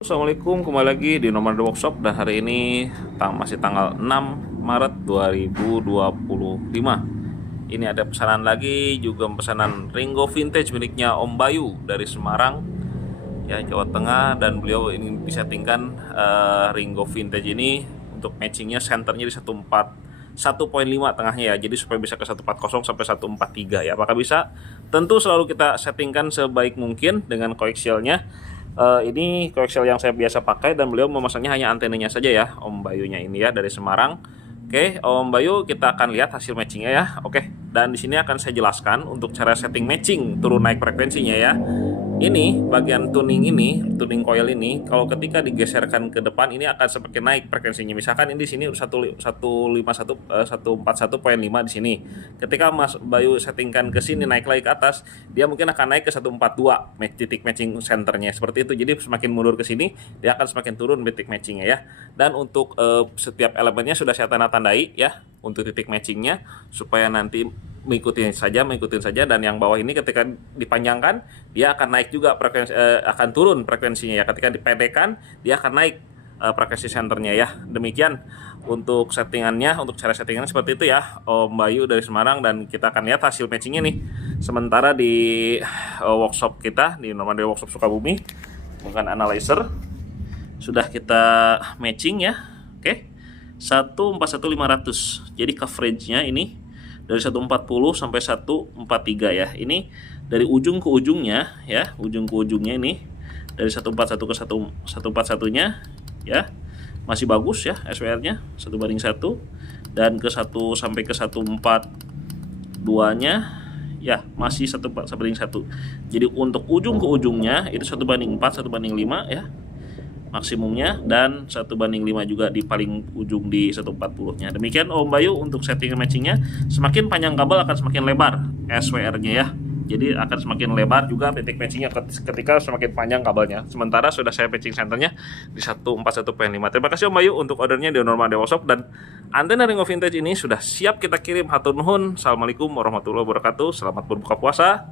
Assalamualaikum, kembali lagi di Nomor The Workshop. Dan hari ini masih tanggal 6 Maret 2025. Ini ada pesanan lagi, juga pesanan Ringo Vintage miliknya Om Bayu dari Semarang, ya, Jawa Tengah. Dan beliau ini disettingkan Ringo Vintage ini untuk matchingnya senternya di 1.5 tengahnya ya, jadi supaya bisa ke 140 sampai 143 ya. Apakah bisa? Tentu selalu kita settingkan sebaik mungkin dengan koaksialnya. Ini koaksial yang saya biasa pakai dan beliau memasangnya hanya antenanya saja ya, Om Bayunya ini ya, dari Semarang. Oke, Om Bayu, kita akan lihat hasil matchingnya ya. Oke, dan di sini akan saya jelaskan untuk cara setting matching turun naik frekuensinya ya. Ini bagian tuning tuning coil ini, kalau ketika digeserkan ke depan ini akan semakin naik frekuensinya. Misalkan ini di sini 141.5 di sini. Ketika Mas Bayu settingkan ke sini naik lagi ke atas, dia mungkin akan naik ke 142 titik matching centernya seperti itu. Jadi semakin mundur ke sini, dia akan semakin turun titik matchingnya ya. Dan untuk setiap elemennya sudah saya tanda-tandai ya untuk titik matchingnya, supaya nanti mengikutin saja. Dan yang bawah ini ketika dipanjangkan dia akan naik juga frekuensi, akan turun frekuensinya ya. Ketika dipendekkan dia akan naik frekuensi senternya ya. Demikian untuk settingannya, untuk cara settingannya seperti itu ya, Om Bayu dari Semarang. Dan kita akan lihat hasil matchingnya nih sementara di workshop kita di Nomor Workshop Sukabumi. Bukan analyzer sudah kita matching ya. Oke, 141.500. Jadi coveragenya ini dari 140 sampai 143 ya. Ini dari ujung ke ujungnya ya, ujung ke ujungnya ini dari 141 ke 141-nya ya. Masih bagus ya SWR-nya 1:1, dan ke 1 sampai ke 142-nya ya masih 1:1. Jadi untuk ujung ke ujungnya itu 1:4, 1:5 ya maksimumnya, dan 1:5 juga di paling ujung di 140-nya. Demikian Om Bayu untuk setting matchingnya. Semakin panjang kabel akan semakin lebar SWR-nya ya. Jadi akan semakin lebar juga titik matchingnya ketika semakin panjang kabelnya. Sementara sudah saya matching senternya di 141.5. Terima kasih Om Bayu untuk ordernya di Norma Workshop, dan antena Ringo Vintage ini sudah siap kita kirim. Hatur nuhun. Assalamualaikum warahmatullahi wabarakatuh. Selamat berbuka puasa.